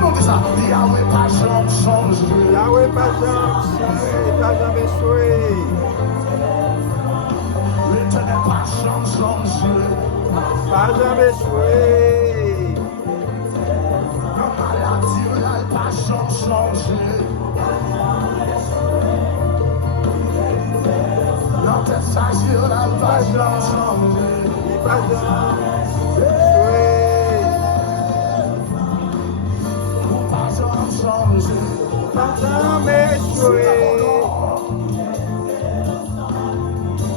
Yahweh pas jamais changé. Yahweh pas jamais échoué. L'éternel pas jamais changé. Pas jamais échoué. La maladie là pas jamais changé. La tête s'agir là pas jamais changé. Pas jamais échoué. Pas jamais changé. Pas jamais échoué.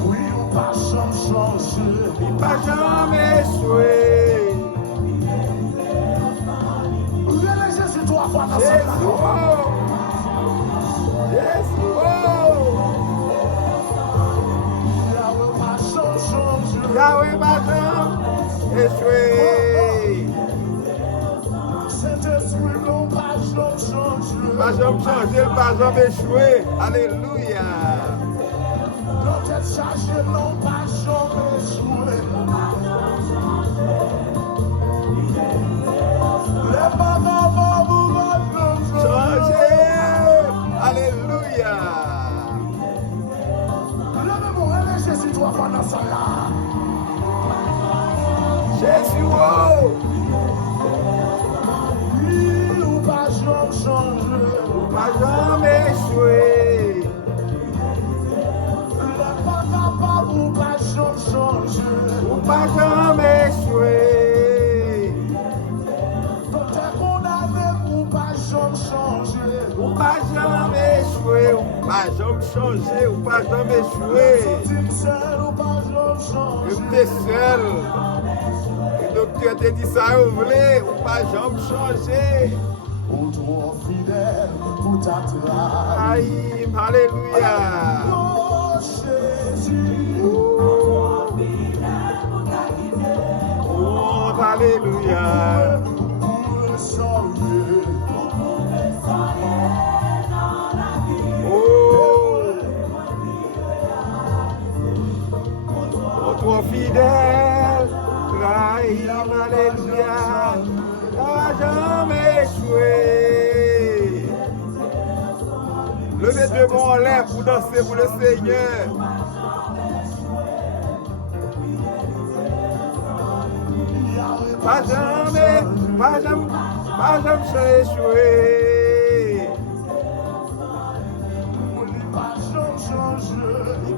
Oui, ou pas jamais changé. Pas jamais échoué. Relève Jésus trois fois dans sa Jésus, place. oh. Jésus, oh. Yahweh pas jamais changé. Yahweh pas jamais échoué. Saint-Esprit non pas jamais changé. Pas jamais changé, pas jamais échoué. Alléluia. Nos têtes chargées n'ont pas jamais échoué. Les mamans vous vendent Changé. Alléluia. Levez-vous, relève Jésus trois fois dans sa là. Jésus, oh. Oui, ou pas jamais changé. Pas jamais échoué. Les mamans vous pas jamais changé. Pas jamais échoué. Quand t'es condamné, vous pas jamais changé. Pas jamais échoué. Pas jamais changé. Pas jamais échoué. Sortir seul, ou pas jamais changé. J'étais seul. Le docteur t'a dit ça, vous voulez, ou pas jamais changé. Ou trop fidèle, pour ta trace. Aïe, alléluia. Oh Jésus, Oh, alléluia. pour le saluer. Oh, trop fidèle, trahi, alléluia. N'a jamais échoué. Levez deux mains en l'air pour danser pour le Seigneur. Pas jamais échoué. Pas jamais changé.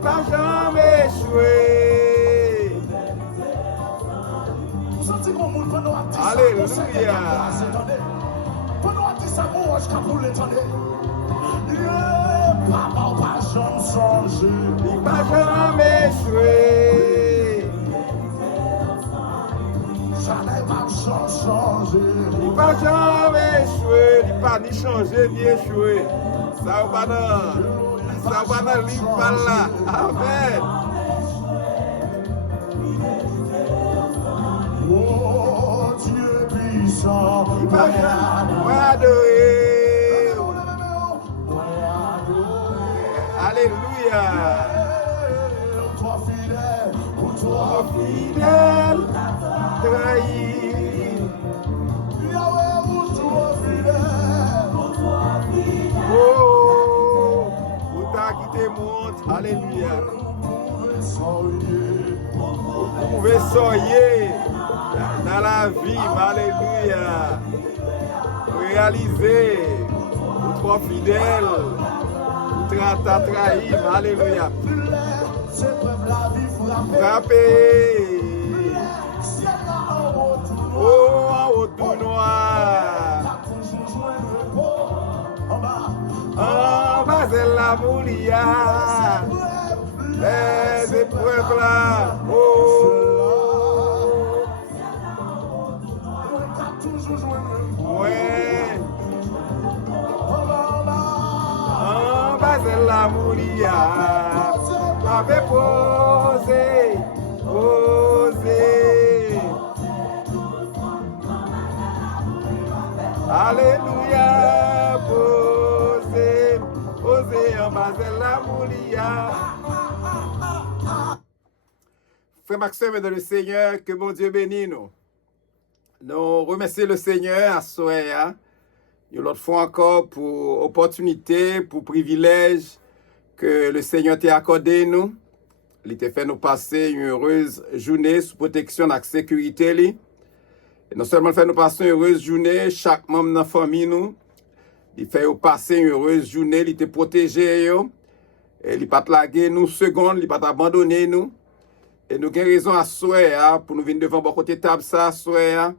Pas jamais échoué. Vous sentez qu'on moule pendant un petit Alléluia. Pendant un petit sabout, je capou l'étendez. Papa, pas jamais changé. Pas jamais échoué. Jamais pas changé. Pas jamais échoué. Pas ni changé ni échoué. Ça va dans le livre par là. Amen. Oh Dieu puissant. Pas jamais adoré. Alléluia. Toi fidèle, pour toi Fidèle, trahi. Yahweh, pour toi fidèle. Oh, pour ta qui te montre. Alléluia. Vous pouvez soyer dans la vie. Alléluia. Réaliser. Pour toi fidèle. T'as trahi, alléluia. Frappé. Oh, en haut tout noir. En bas de la moulia. Les épreuves là. Oh. Ouais. En bas de la moulia. M'avait posé. Alléluia. Mazel la moulia. Frère Maxime dans le Seigneur, que mon Dieu bénisse nous. Nous remercions le Seigneur à Soya, une autre fois encore pour opportunité, pour privilège que le Seigneur t'a accordé nous. Il t'a fait nous passer une heureuse journée sous protection et sécurité. Et non seulement fait nous passer une heureuse journée, chaque membre de la famille nous, il fait nous passer une heureuse journée, il t'a protégé, il n'a pas lagué nous secondes, il n'a pas abandonné nous. Et nous avons raison à Soya pour nous venir devant bon côté table ça, Soya,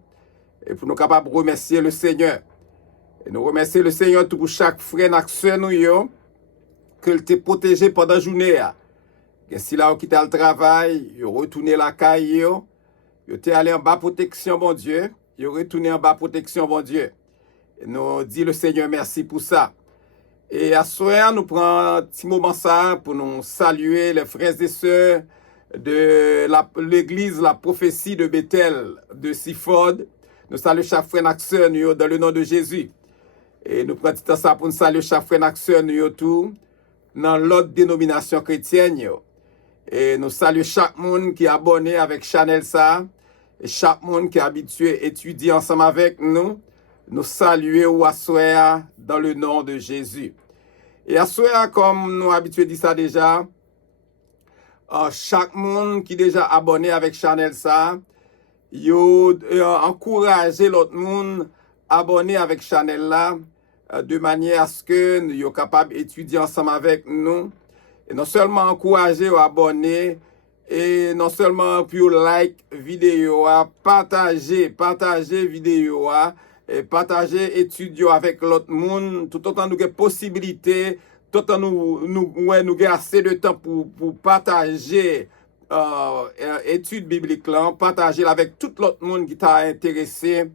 et pour nous capables de remercier le Seigneur. Et nous remercions le Seigneur tout pour chaque frère et sœur nous que il t'a protégé pendant la journée. Et si là, on quitte le travail, il retourné la caille, il était allé en bas protection, bon Dieu. Il retourné en bas protection, bon Dieu. Et nous dit le Seigneur merci pour ça. Et à ce soir, nous prenons un petit moment ça pour nous saluer les frères et sœurs de l'église, la prophétie de Bethel, de Siford. Nous saluons chaque frère et sœur dans le nom de Jésus. Et nous prenons ça pour nous saluer chaque frère et sœur tout dans l'autre dénomination chrétienne. Et nous saluons chaque monde qui est abonné avec Chanel ça. Et chaque monde qui est habitué à étudier ensemble avec nous. Nous saluons Assoya dans le nom de Jésus. Et Assoya, comme nous habitués à dire ça déjà, chaque monde qui est déjà abonné avec Chanel ça, yo encourager l'autre monde abonné avec Chanel là, de manière à ce que nous soyons capables d'étudier ensemble avec nous. Et non seulement encourager ou abonner, et non seulement pour like vidéo, partager vidéo, et partager étudier avec l'autre monde, tout autant nous avons possibilité, tout autant nous avons assez de temps pour partager études bibliques là, partager avec tout l'autre monde qui t'a intéressé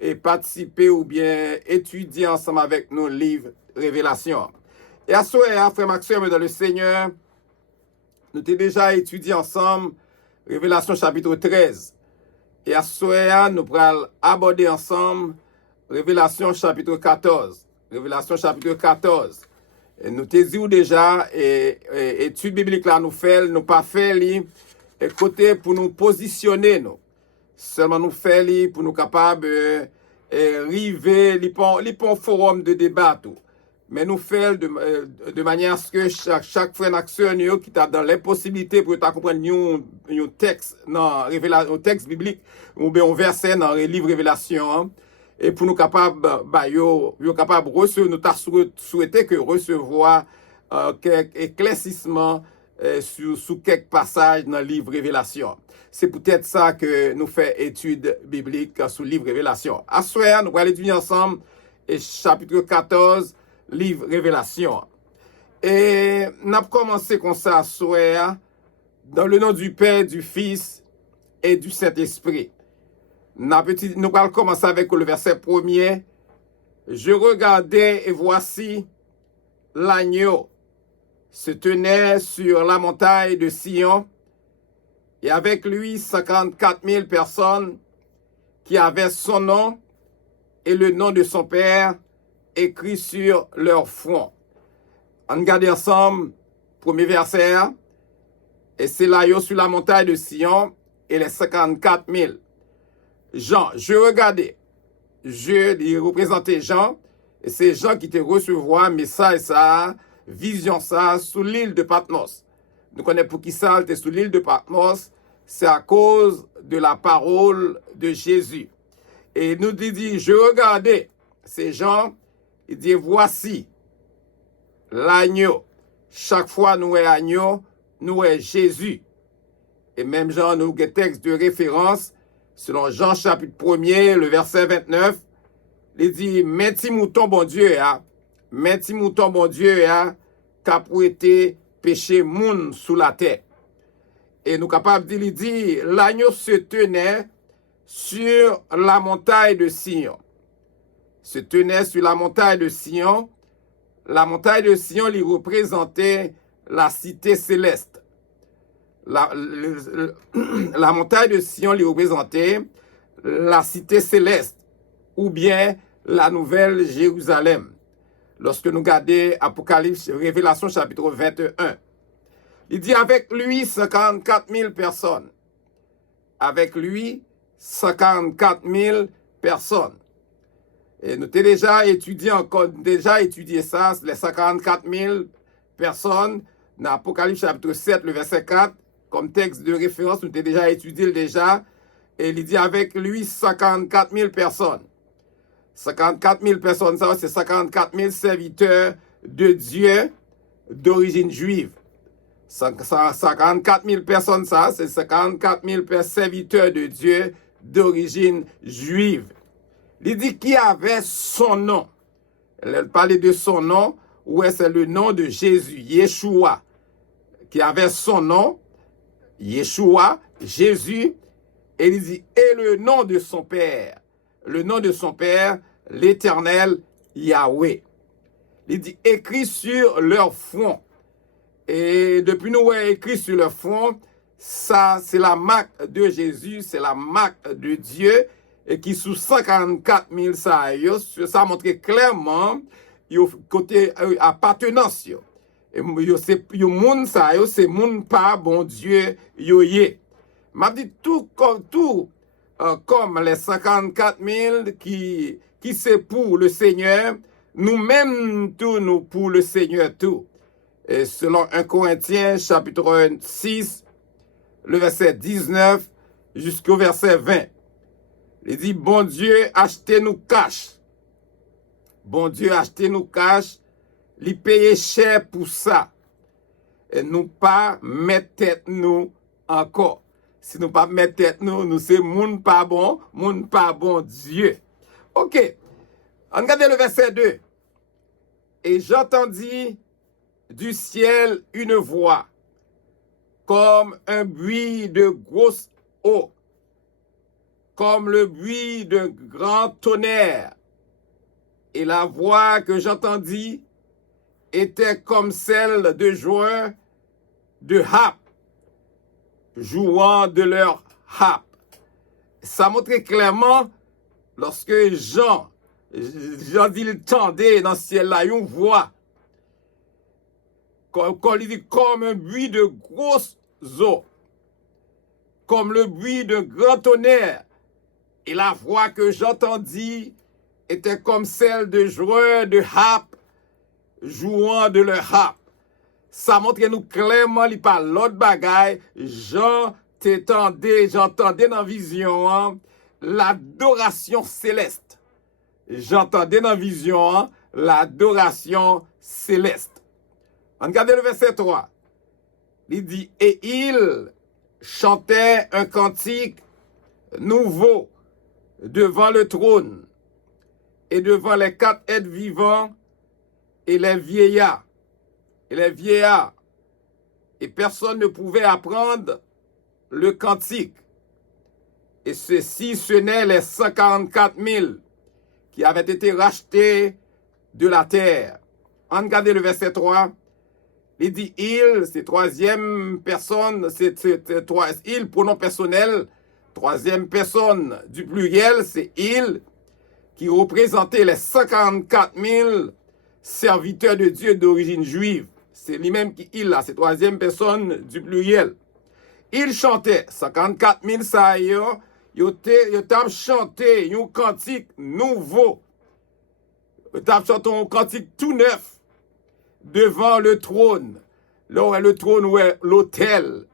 et participer ou bien étudier ensemble avec nos livres Révélation. Et à ce moment, frère Maxime dans le Seigneur, nous avons déjà étudié ensemble Révélation chapitre 13. Et à ce moment, nous allons aborder ensemble Révélation chapitre 14. Révélation chapitre 14. Et nous te dit déjà, étude biblique là nous fait, nous pas fait et côté pour nous positionner nous. Seulement nous fait pour nous capables arriver, les forum de débat tout. Mais nous fait de manière à ce que chaque frère et sœur qui est dans l'impossibilité pour comprendre un texte, un texte biblique, ou bien un verset dans le livre Révélation, et pour nous capables, capable recevoir, nous avons souhaité que recevoir quelques éclaircissements sous quelques passages dans le livre Révélation. C'est peut-être ça que nous faisons étude biblique sur le livre Révélation. À ce soir, nous allons étudier ensemble et chapitre 14, livre Révélation. Et nous avons commencé comme ça à ce soir, dans le nom du Père, du Fils et du Saint-Esprit. Nous allons commencer avec le verset 1er. Je regardais et voici l'agneau se tenait sur la montagne de Sion et avec lui 54 000 personnes qui avaient son nom et le nom de son Père écrit sur leur front. On regarde ensemble, premier verset, et c'est là sur la montagne de Sion et les 54 000. Jean, je regardais, il représentait Jean, et c'est Jean qui te recevoir message ça, vision ça, sous l'île de Patmos. Nous connaissons pour qui ça, était sous l'île de Patmos, c'est à cause de la parole de Jésus. Et nous dit, je regardais, c'est Jean, il dit, voici l'agneau. Chaque fois nous est agneau, nous est Jésus. Et même Jean, nous avons texte de référence, selon Jean chapitre 1er, le verset 29, il dit, mais ti mouton bon Dieu, qu'a pour été péché moun sous la terre. Et nous capables de dire, l'agneau se tenait sur la montagne de Sion. Se tenait sur la montagne de Sion. La montagne de Sion lui représentait la cité céleste. La montagne de Sion lui représentait la cité céleste ou bien la nouvelle Jérusalem. lorsque nous regardons Apocalypse, Révélation chapitre 21. Il dit avec lui 54 000 personnes. Avec lui 54 000 personnes. Et nous avons déjà étudié ça, les 54 000 personnes dans Apocalypse chapitre 7, le verset 4, comme texte de référence, nous avons déjà étudié déjà. Et il dit avec lui 54 000 personnes. 54 000 personnes, ça c'est 54 000 serviteurs de Dieu d'origine juive. 54 000 personnes, ça c'est 54 000 serviteurs de Dieu d'origine juive. Il dit qui avait son nom. Elle parlait de son nom, ouais, c'est le nom de Jésus, Yeshua, qui avait son nom, Yeshua, Jésus, et il dit, et le nom de son Père, l'Éternel Yahweh. Il dit, écrit sur leur front. Et depuis nous, ouais, écrit sur leur front, ça, c'est la marque de Jésus, c'est la marque de Dieu, et qui sous 54 000 ça montre clairement yo côté appartenance yo. Et yo c'est yo moun ça yo c'est moun pas bon Dieu yo yé. M'a dit tout comme les 54 000 qui c'est pour le Seigneur, nous-mêmes tout nous pour le Seigneur tout. Et selon 1 Corinthiens chapitre 6 le verset 19 jusqu'au verset 20. Il dit, bon Dieu, achetez-nous cash. Bon Dieu, achetez-nous cash. Il paye cher pour ça. Et nous pas mettre tête nous encore. Si nous pas mettre tête nous c'est moun pas bon Dieu. Ok. Regardez le verset 2. Et j'entendis du ciel une voix, comme un bruit de grosse eau, comme le bruit d'un grand tonnerre. Et la voix que j'entendis était comme celle de joueurs de harpe, jouant de leur harpe. Ça montrait clairement, lorsque Jean dit il tendait dans le ciel là, une voix, quand il dit comme un bruit de grosses eaux, comme le bruit d'un grand tonnerre. Et la voix que j'entendis était comme celle de joueurs de harpe jouant de leur harpe. Ça montre nous clairement, il parle l'autre bagaille. J'entendais dans la vision hein, l'adoration céleste. J'entendais dans la vision hein, l'adoration céleste. Regardez le verset 3. Il dit, et il chantait un cantique nouveau devant le trône et devant les 4 êtres vivants et les vieillards. Et personne ne pouvait apprendre le cantique. Et ceci, ce n'est les 54 000 qui avaient été rachetés de la terre. Regardez le verset 3. Il dit il, c'est troisième personne, il, pronom personnel, troisième personne du pluriel, c'est il, qui représentait les 54 000 serviteurs de Dieu d'origine juive. C'est lui-même qui il là, c'est troisième personne du pluriel. Il chantait 54 000 ça yo t'a chanté un cantique nouveau. Yo t'a chanté un cantique tout neuf devant le trône. Là où est le trône, où est l'autel.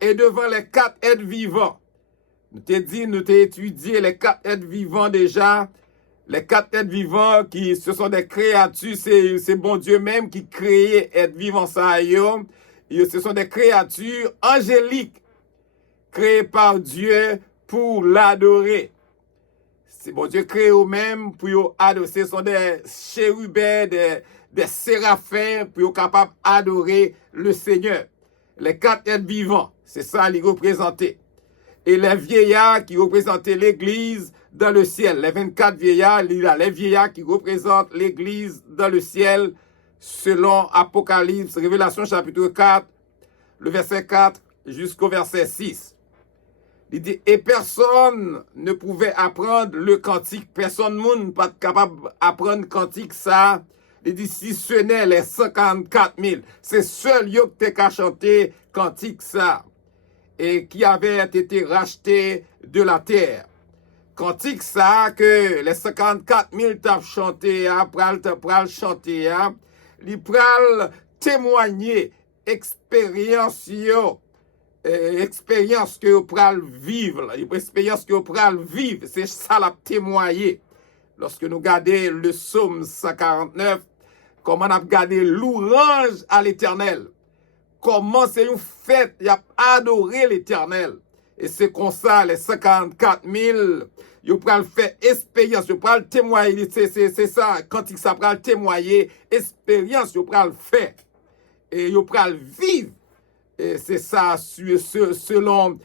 Et devant les 4 êtres vivants. Nous t'ai étudié les 4 êtres vivants déjà. Les 4 êtres vivants, ce sont des créatures, c'est bon Dieu même qui créait être vivant ça. Ce sont des créatures angéliques, créées par Dieu pour l'adorer. C'est bon Dieu créé eux-mêmes pour adorer. Ce sont des chérubins, des séraphins pour être capables d'adorer le Seigneur. Les 4 êtres vivants, c'est ça les représenter. Et les vieillards qui représentaient l'Église dans le ciel. Les 24 vieillards, les vieillards qui représentent l'Église dans le ciel, selon Apocalypse, Révélation chapitre 4, le verset 4 jusqu'au verset 6. Il dit, et personne ne pouvait apprendre le cantique. Personne monde pas capable d'apprendre le cantique ça Il dit, si ce n'est les 54 000, c'est seul yo qui t'a chanté cantique ça, et qui avait été racheté de la terre. Cantique ça, que les 54 000 t'as chanté, pral chanter, li pral témoigner expérience yo, expérience que vous pral vivre, expérience que vous pral vivre, c'est ça la témoigner. Lorsque nous regardons le psaume 149, comment on a regardé l'ouange à l'Éternel, comment c'est une fête, il a adoré l'Éternel. Et c'est comme ça, les 54 000, ils pral faire expérience, ils pral témoigner, c'est ça, quand ils pral témoigner, expérience, ils pral faire, et ils pral vivre. Et c'est ça, selon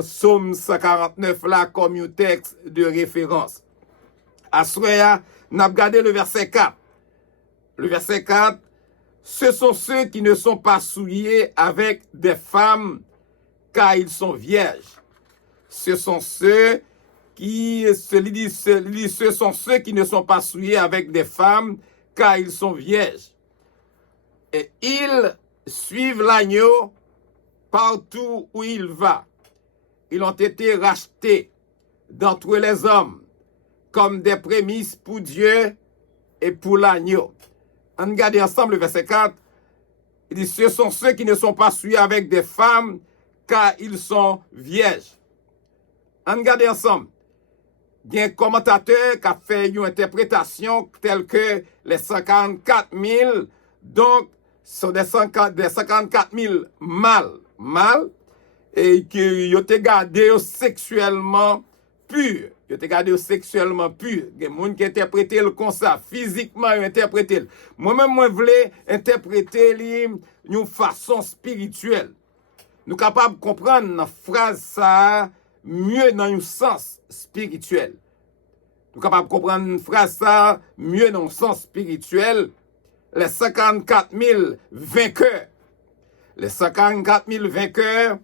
Psaume 149 là, comme un texte de référence. À Soya, nous avons regardé le verset 4. Le verset 4, ce sont ceux qui ne sont pas souillés avec des femmes, car ils sont vierges. Ce sont ceux qui, ce sont ceux qui ne sont pas souillés avec des femmes, car ils sont vierges. Et ils suivent l'agneau partout où il va. Ils ont été rachetés d'entre les hommes comme des prémices pour Dieu et pour l'agneau. On regarde ensemble le verset 4. Il dit, ce sont ceux qui ne sont pas souillés avec des femmes, car ils sont vierges. On regarde ensemble. Il y a un commentateur qui a fait une interprétation telle que les 54 000, donc, sont des 54 000 mâles, et qui ont été gardés sexuellement purs. Ils ont été gardés sexuellement purs. Il y a des gens qui interprètent comme ça, physiquement, ils interprètent. Moi-même, je voulais interpréter d'une façon spirituelle. Nous sommes capables de comprendre la phrase ça mieux dans un sens spirituel. Nous sommes capables de comprendre une phrase ça mieux dans un sens spirituel. Les 54 000 vainqueurs. Les 54 000 vainqueurs,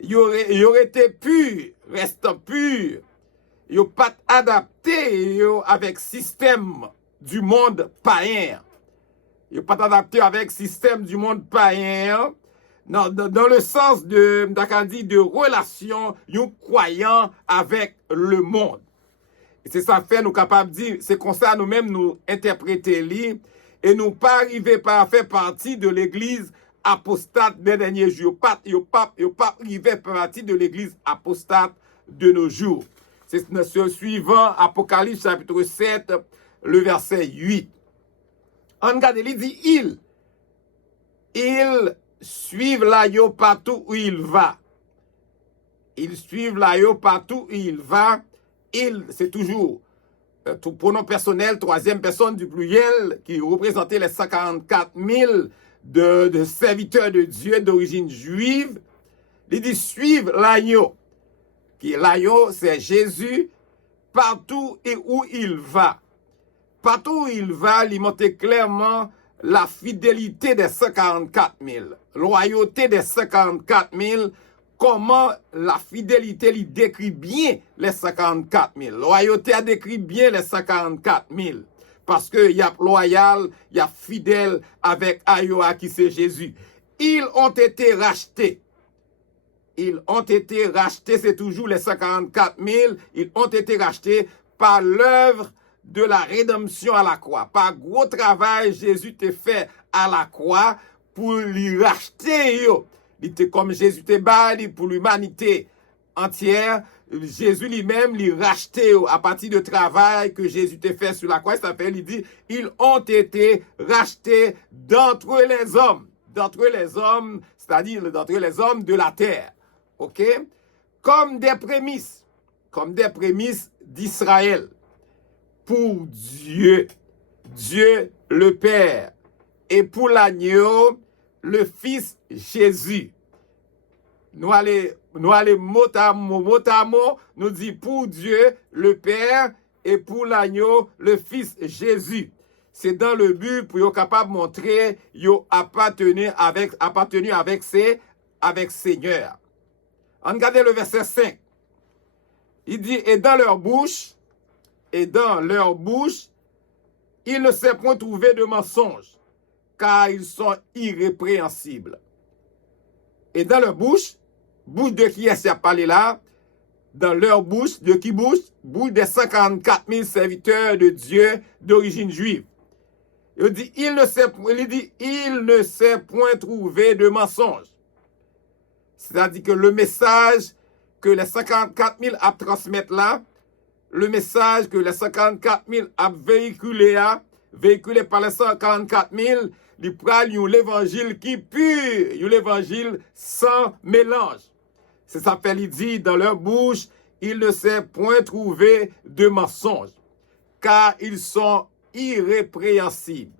ils auraient été purs, restent purs. Ils n'ont pas adapté avec le système du monde païen. Ils n'ont pas adapté avec le système du monde païen. Dans le sens de relation, ils croyant avec le monde. Et c'est ça fait nous capables de dire, c'est comme ça nous-mêmes nous interpréter et nous pas arriver à faire partie de l'église apostate des derniers jours. Ils pas arriver à faire partie de l'église apostate de nos jours. C'est ce suivant Apocalypse chapitre 7, le verset 8. On regarde, il dit, ils suivent l'agneau partout où il va. Ils suivent l'agneau partout où il va. Il, c'est toujours tout pronom personnel, troisième personne du pluriel, qui représentait les 54 000 de serviteurs de Dieu d'origine juive. Il dit suivre l'agneau. L'agneau, c'est Jésus, partout et où il va. Partout où il va, il montre clairement la fidélité des 54 000. Loyauté des 54 000. Comment la fidélité lui décrit bien les 54 000. Loyauté a décrit bien les 54 000. Parce qu'il y a loyal, il y a fidèle avec Ayoa qui c'est Jésus. Ils ont été rachetés. Ils ont été rachetés, c'est toujours les 54 000. Ils ont été rachetés par l'œuvre de la rédemption à la croix. Par gros travail, Jésus t'a fait à la croix pour lui racheter. Il était comme Jésus te bâti pour l'humanité entière. Jésus lui-même lui racheté à partir de travail que Jésus t'a fait sur la croix. Ça fait, il dit, ils ont été rachetés d'entre les hommes. D'entre les hommes, c'est-à-dire d'entre les hommes de la terre. OK? Comme des prémices d'Israël. Pour Dieu, Dieu le Père. Et pour l'agneau, le Fils Jésus. Nous allons mot à mot, nous dit pour Dieu, le Père, et pour l'agneau, le Fils Jésus. C'est dans le but pour être capable de montrer qu'ils appartenu avec Seigneur. On regarde le verset 5. Il dit, et dans leur bouche, il ne s'est point trouvé de mensonge, car ils sont irrépréhensibles. Et dans leur bouche de qui est-ce qui a parlé là? Dans leur bouche, de qui bouche? Bouche des 144 000 serviteurs de Dieu d'origine juive. Il dit, il ne s'est point trouvé de mensonge. C'est-à-dire que le message que les 54 000 a transmettre là, le message que les 54 000 a véhiculé par les 144 000, il prend l'évangile qui pur, l'évangile sans mélange. C'est ça fait, il dit dans leur bouche, il ne s'est point trouvé de mensonge, car ils sont irrépréhensibles.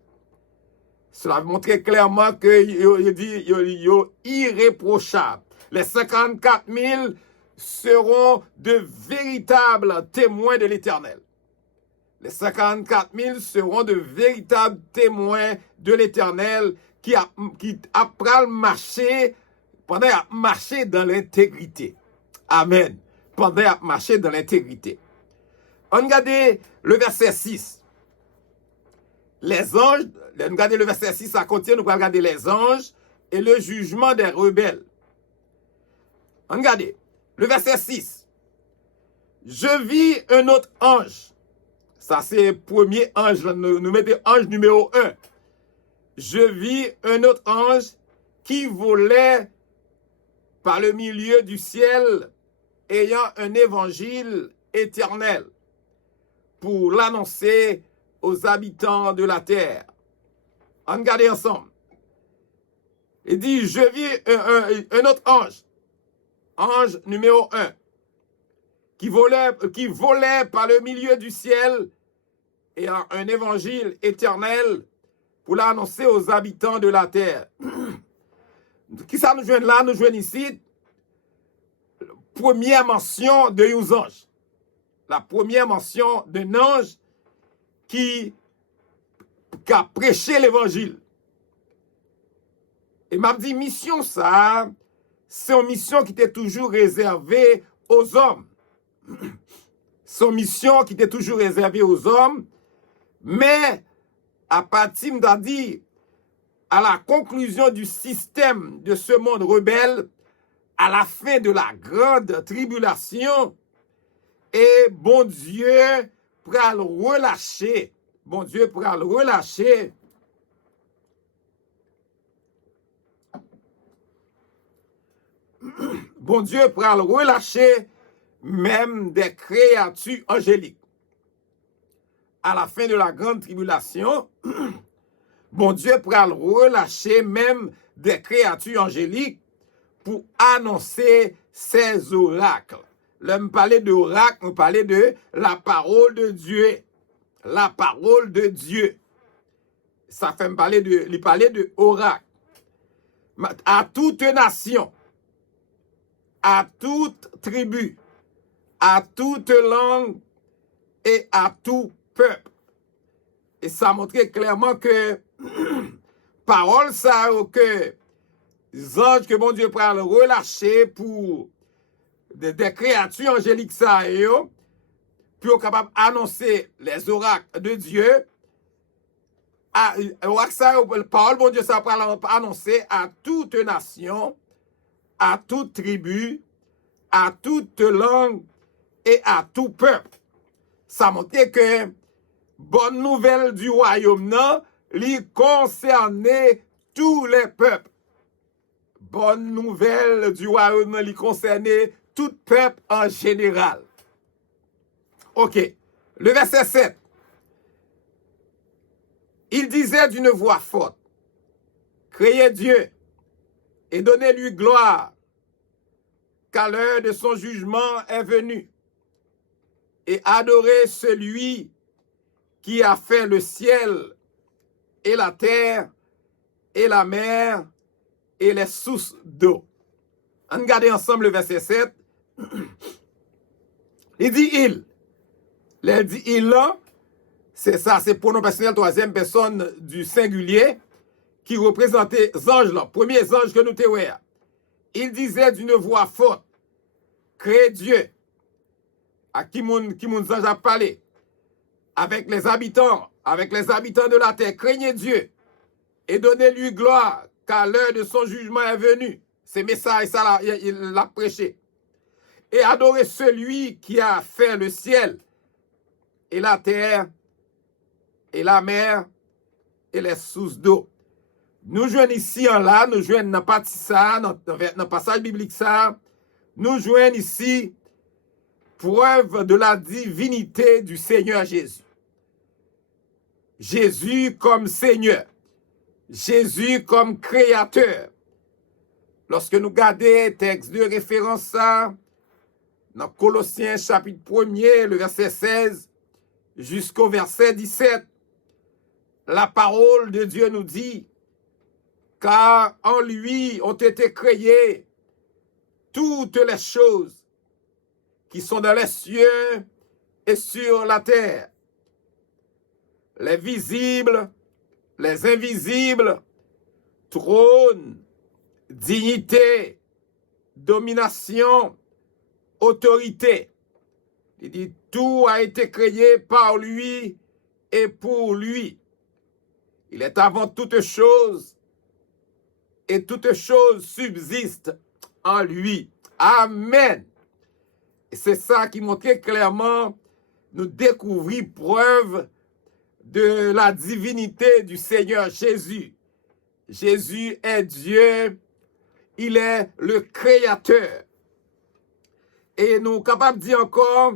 Cela montre clairement qu'il dit irréprochables. Les 54 000 seront de véritables témoins de l'Éternel. Les 54 000 seront de véritables témoins de l'Éternel qui apprennent à marcher pendant à marcher dans l'intégrité. Amen. Pendant à marcher dans l'intégrité. On regarde le verset 6. Les anges, regardez le verset 6, ça continue, nous allons regarder les anges et le jugement des rebelles. Regardez, le verset 6. Je vis un autre ange. Ça, c'est le premier ange. Nous mettons ange numéro 1. Je vis un autre ange qui volait par le milieu du ciel, ayant un évangile éternel pour l'annoncer aux habitants de la terre. On regarde ensemble. Il dit, je vis un autre ange. Ange numéro 1. Qui volait par le milieu du ciel et a un évangile éternel pour l'annoncer aux habitants de la terre. Qui ça nous joigne là? Nous joignons ici première mention de un ange. La première mention d'un ange qui a prêché l'évangile. Et m'a dit, mission ça, c'est une mission qui était toujours réservée aux hommes. Son mission qui était toujours réservée aux hommes, mais à partir d'un dit, à la conclusion du système de ce monde rebelle, à la fin de la grande tribulation, et bon Dieu pourra le relâcher. Bon Dieu pourra le relâcher. Bon Dieu pourra le relâcher même des créatures angéliques. À la fin de la grande tribulation, bon Dieu pourra le relâcher même des créatures angéliques pour annoncer ses oracles. Là, me parler d'oracle, me parler de la parole de Dieu. La parole de Dieu. Ça fait me parler de oracle. À toute nation, à toute tribu, à toute langue et à tout peuple. Et ça montre clairement que parole ça que les anges que mon Dieu pourra le relâcher pour des créatures angéliques ça pour capable annoncer les oracles de Dieu. Parole bon Dieu ça pourra annoncer à toute nation, à toute tribu, à toute langue et à tout peuple. Ça montre que bonne nouvelle du royaume non, lui concernait tous les peuples. Bonne nouvelle du royaume lui concernait tout peuple en général. Ok, le verset 7. Il disait d'une voix forte, créez Dieu et donnez-lui gloire, car l'heure de son jugement est venue, et adorez celui qui a fait le ciel et la terre et la mer et les sources d'eau. On regarde ensemble le verset 7. Il dit il. Il dit il là, c'est ça, c'est pronom personnel troisième personne du singulier qui représentait les anges là, premier ange que nous te voyons. Il disait d'une voix forte, crée Dieu, à qui mon ange a parlé, avec les habitants avec les habitants de la terre. Craignez Dieu et donnez-lui gloire, car l'heure de son jugement est venue. C'est message, ça, il l'a prêché. Et adorez celui qui a fait le ciel et la terre et la mer et les sources d'eau. Nous jouons ici en là, nous jouons dans partie ça, dans le passage biblique ça, nous jouons ici preuve de la divinité du Seigneur Jésus. Jésus comme Seigneur. Jésus comme Créateur. Lorsque nous regardons texte de référence ça, dans Colossiens chapitre 1er, le verset 16 jusqu'au verset 17, la parole de Dieu nous dit, car en lui ont été créées toutes les choses qui sont dans les cieux et sur la terre, les visibles, les invisibles, trône, dignité, domination, autorité. Il dit, tout a été créé par lui et pour lui. Il est avant toute chose et toute chose subsiste en lui. Amen. Et c'est ça qui montrait clairement, nous découvrir preuve de la divinité du Seigneur Jésus. Jésus est Dieu, il est le Créateur. Et nous sommes capables de dire encore,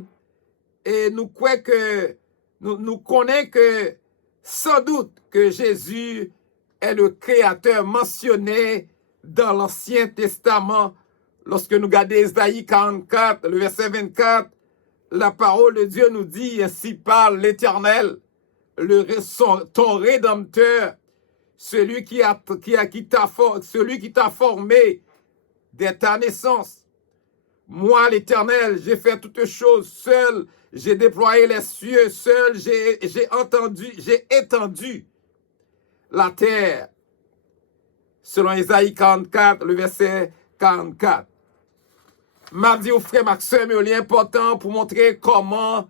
et nous croyons que, nous connaissons que sans doute que Jésus est le Créateur mentionné dans l'Ancien Testament. Lorsque nous regardons Isaïe 44, le verset 24, la parole de Dieu nous dit, ainsi parle l'Éternel, ton Rédempteur, celui qui t'a formé dès ta naissance. Moi, l'Éternel, j'ai fait toutes choses seul, j'ai déployé les cieux seul, j'ai étendu la terre. Selon Isaïe 44, le verset 44. M'a dit au frère Maxime, il est important pour montrer comment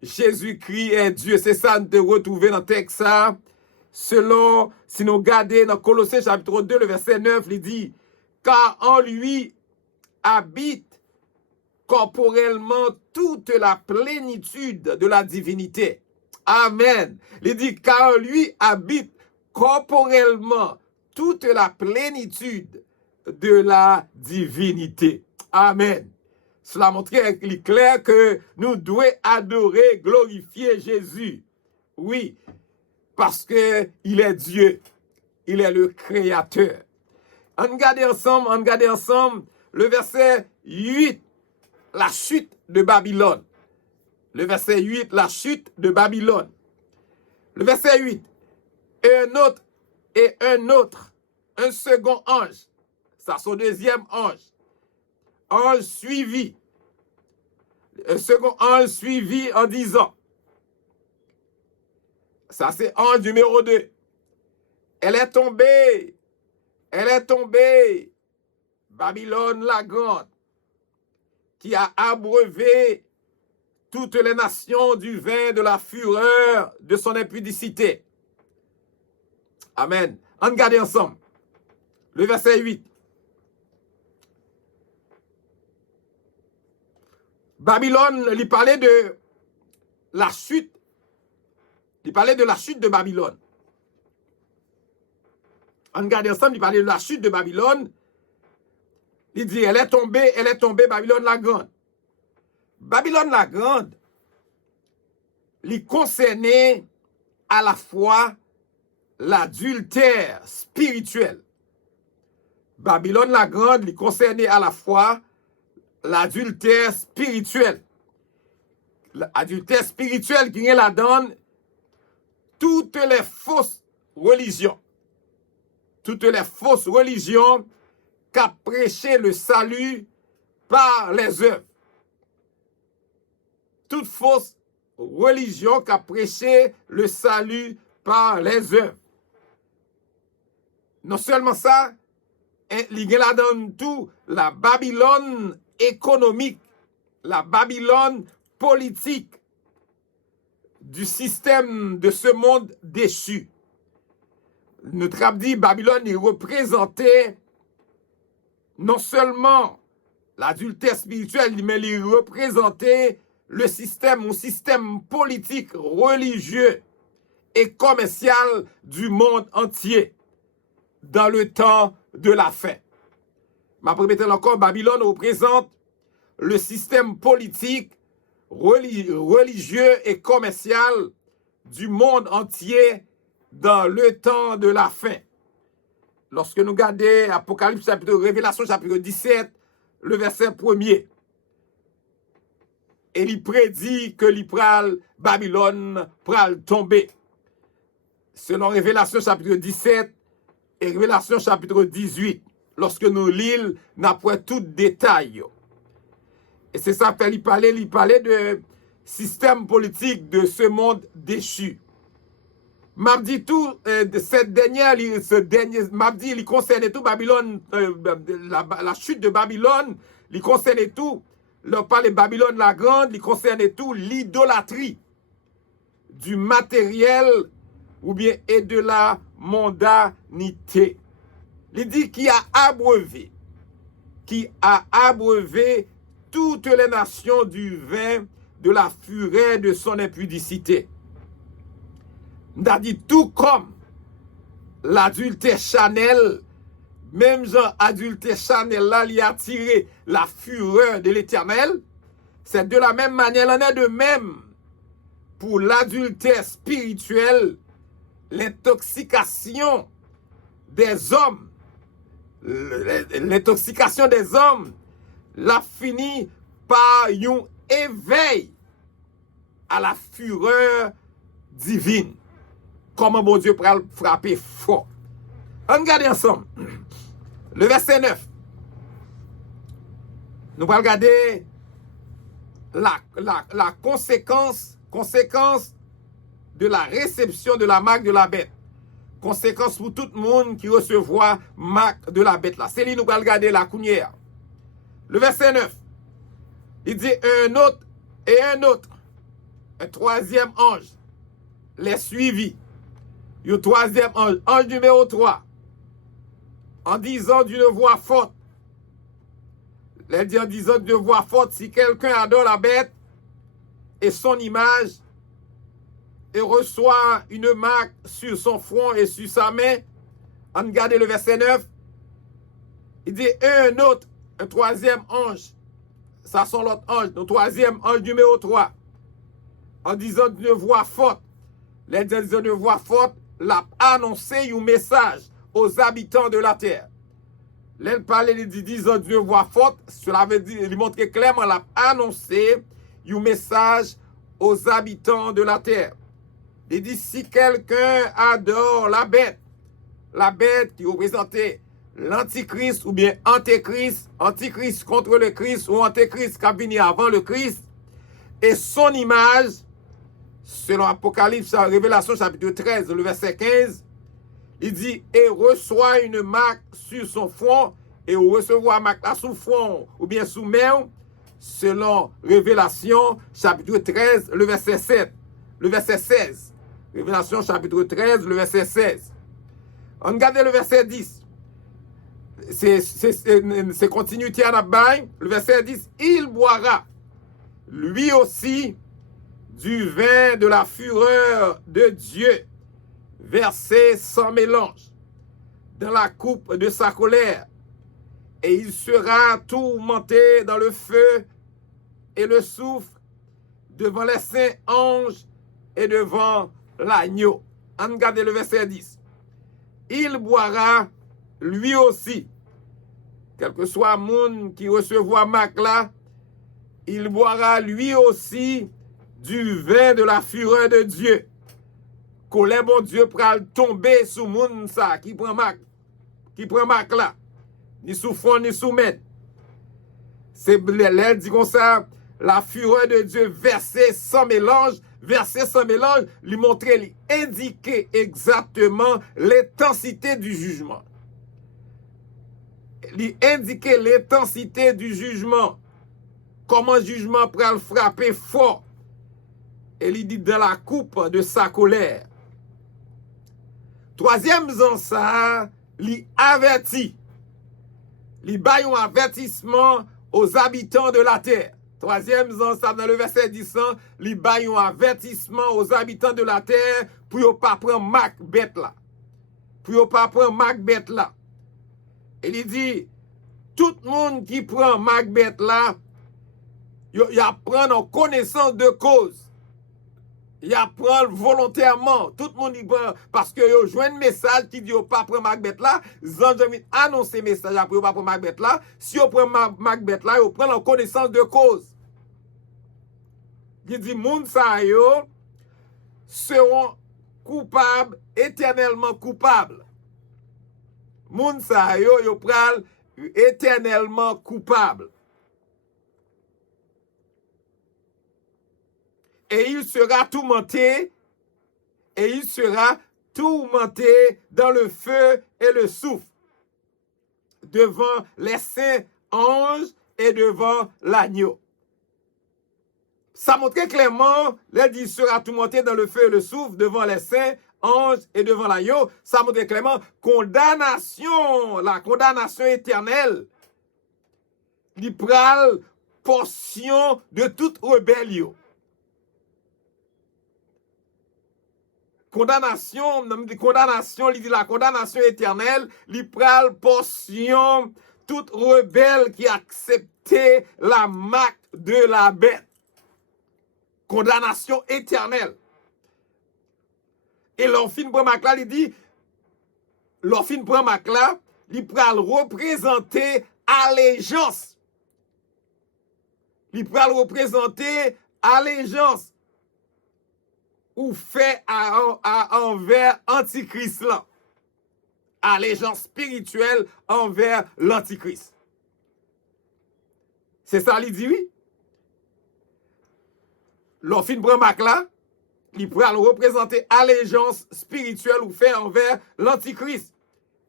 Jésus-Christ est Dieu. C'est ça, nous devons retrouver dans le texte ça. Selon, si nous regardons dans Colossiens chapitre 2, le verset 9, il dit, car en lui habite corporellement toute la plénitude de la divinité. Amen. Il dit, car en lui habite corporellement toute la plénitude de la divinité. Amen. Cela montre clair que nous devons adorer, glorifier Jésus. Oui, parce que il est Dieu. Il est le Créateur. On regarde ensemble le verset 8, la chute de Babylone. Le verset 8, la chute de Babylone. Le verset 8, un second ange, ça son deuxième ange suivi. Un second ange suivi en disant, ça c'est ange numéro 2. Elle est tombée, Babylone la grande, qui a abreuvé toutes les nations du vin de la fureur de son impudicité. Amen. On regarde ensemble. Le verset 8. Babylone, il parlait de la chute. Il parlait de la chute de Babylone. On regarde ensemble, il parlait de la chute de Babylone. Il dit, elle est tombée, Babylone la grande. Babylone la grande, il concernait à la fois l'adultère spirituel. Babylone la grande, il concernait à la fois l'adultère spirituel. L'adultère spirituel qui est la donne toutes les fausses religions. Toutes les fausses religions qu'a prêché le salut par les œuvres. Toute fausse religion qu'a prêché le salut par les œuvres. Non seulement ça, il y a dans tout la Babylone économique, la Babylone politique. du système de ce monde déchu. Notre abdi Babylone, il représentait non seulement l'adultère spirituel, mais il représentait le système, un système politique, religieux et commercial du monde entier dans le temps de la fin. Ma première encore, Babylone représente le système politique, religieux et commercial du monde entier dans le temps de la fin. Lorsque nous regardons Apocalypse chapitre, Révélation chapitre 17, le verset 1er, et il prédit que Babylone pral tomber. Selon Révélation chapitre 17 et Révélation chapitre 18, lorsque nous lisons, n'a pas tout détail. Et c'est ça qu'il parlait de système politique de ce monde déchu. M'a dit tout, cette dernière, m'a dit, il concernait tout Babylone, la chute de Babylone, il concernait tout, le parle Babylone la grande, il concernait tout l'idolâtrie du matériel ou bien et de la mondanité. Il dit qui a abreuvé toutes les nations du vin de la fureur de son impudicité. N'a dit tout comme l'adultère Chanel, même genre adultère Chanel là, il a attiré la fureur de l'Éternel. C'est de la même manière, il en est de même pour l'adultère spirituel, l'intoxication des hommes. L'intoxication des hommes l'a fini par un éveil à la fureur divine. Comment mon Dieu peut frapper fort. On regarde ensemble. Le verset 9. Nous allons regarder la conséquence de la réception de la marque de la bête. Conséquence pour tout le monde qui recevra marque de la bête là. C'est lui nous allons regarder la counière. Le verset 9. Il dit un autre, un troisième ange les suivit. Le troisième ange, ange numéro 3, en disant d'une voix forte, il dit en disant d'une voix forte, si quelqu'un adore la bête et son image et reçoit une marque sur son front et sur sa main, on regarde le verset 9, il dit un troisième ange, ça sont l'autre ange, le troisième ange numéro 3, en disant d'une voix forte, il dit en disant d'une voix forte, l'a annoncé un message aux habitants de la terre. L'elle parlait, il dit, disant d'une voix forte, cela veut dire, il montre clairement, l'a annoncé un message aux habitants de la terre. Il dit, si quelqu'un adore la bête qui représentait l'antichrist ou bien antichrist contre le Christ ou antichrist qui a venu avant le Christ, et son image, selon Apocalypse, Révélation chapitre 13, le verset 15, il dit, et reçoit une marque sur son front, et recevoir marque là sous front, ou bien sous main, selon Révélation chapitre 13, le verset 7, le verset 16. Révélation chapitre 13, le verset 16. On regarde le verset 10. C'est continuité à la baille. Le verset 10, il boira, lui aussi, du vin de la fureur de Dieu, versé sans mélange, dans la coupe de sa colère, et il sera tourmenté dans le feu et le soufre, devant les saints anges et devant l'agneau. Regardez le verset 10. Il boira lui aussi, quel que soit le monde qui recevra Marc là, il boira lui aussi du vin de la fureur de Dieu. Colère bon Dieu pral tomber sous monde ça qui prend Marc là, ni sous fond ni sous main. C'est l'air dit comme ça, la fureur de Dieu versée sans mélange, lui montrer, lui indiquer exactement l'intensité du jugement. Lui indiquer l'intensité du jugement. Comment le jugement pral frapper fort. Et il dit dans la coupe de sa colère. Troisième zan ça, il avertit. Il baille un avertissement aux habitants de la terre. Troisième zan ça, dans le verset 10, il baille un avertissement aux habitants de la terre pour ne pas prendre Macbeth là. Pour ne pas prendre Macbeth là. Et il dit, tout le monde qui prend Macbeth là, il apprend en connaissance de cause. Il apprend volontairement. Tout le monde y prend. Parce que il joue un message qui dit qu'il ne pas prendre Macbeth là. Zanjamit annonce ce message après il pas prendre Macbeth là. Si on prend Macbeth là, il prend en connaissance de cause. Il dit, moun sa yo seront coupables, éternellement coupables. Moun sa yo pral éternellement coupables. Et il sera tourmenté, dans le feu et le souffle, devant les saints anges et devant l'agneau. Ça montre clairement, là dit, il sera tourmenté dans le feu et le souffle, devant les saints anges et devant l'agneau. Ça montre clairement, condamnation, la condamnation éternelle, li pral portion de toute rébellion. Condamnation, il dit la condamnation éternelle, li pral portion toute rebelle qui a accepté la marque de la bête. Condamnation éternelle. Et l'orphine Bramak là, il dit, l'orphine Bramak là, il pral représenter allégeance. Il pral représenter allégeance. Ou fait envers Antichrist là. Allégeance spirituelle envers l'Antichrist. C'est ça, il dit oui. L'orphine Bramak là, il pourra représenter allégeance spirituelle ou fait envers l'Antichrist